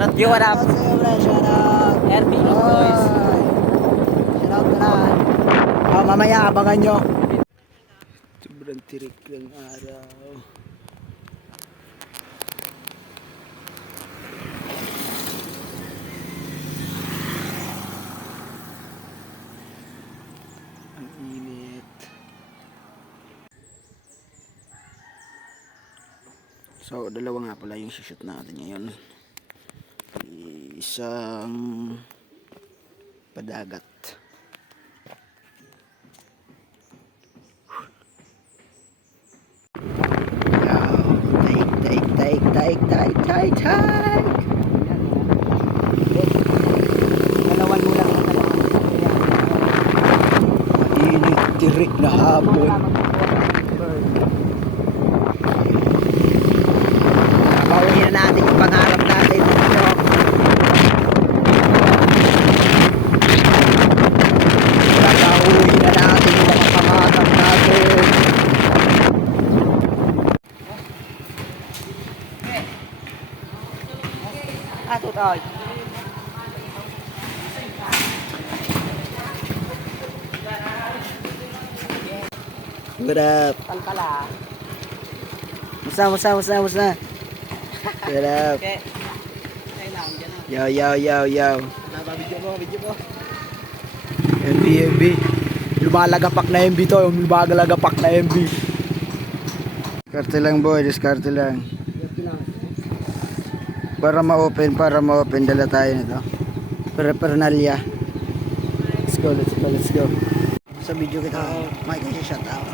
Yo, what up? Shout out. RP boys. Shout out na lang. Mamaya abangan nyo. Sobrang tirik ng araw. Ang init. So, dalawa nga pala yung shoot natin ngayon. Isang padagat. Taik. Dalawan mo lang. Mainit, tirik na hapon. Bawiin na natin yung pangarap natin. Bawiin na natin yung mga pangarap natin. Tutoy. What up? Palpala. Musta? What up? Yo. Video mo. MB. Lumalagapak na MB to. Lumalagapak na MB. Diskarte lang boy, diskarte lang. Para ma-open, dala tayo nito. Paraphernalia. Let's go. Sa video kita, may kasi shout out.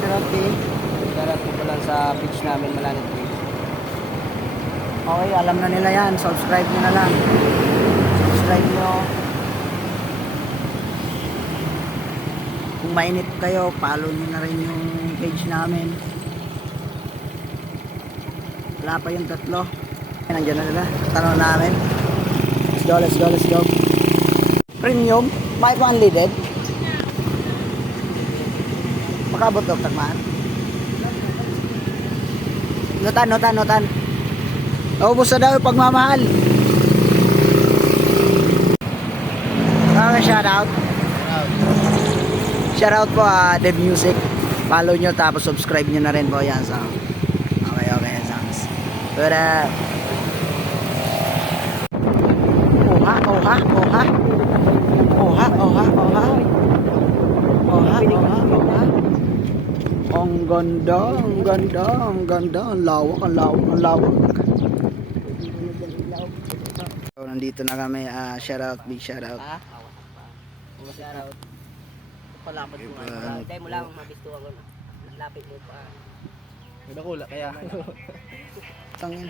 Shout out po pala sa page namin, Malanit Page. Okay, alam na nila yan. Subscribe nyo na lang. Subscribe nyo. Kung mainit kayo, follow nyo na rin yung page namin. Wala pa yung tatlo. Nandiyan na nila. Tanong namin. Let's go. Premium. May unleaded. Makabot daw tagmaan. Notan. Ubus na daw yung pagmamahal. Okay, shout out po The Music. Follow nyo tapos subscribe nyo na rin po yan sa okay. Pero Oha. Ang ganda. Ang lawak. So, nandito na kami. Big shout out. Shout out. Palapit mo nga. Dahil mo lang mabistuhan ko na. Lapit mo pa. Kaya. Tangin.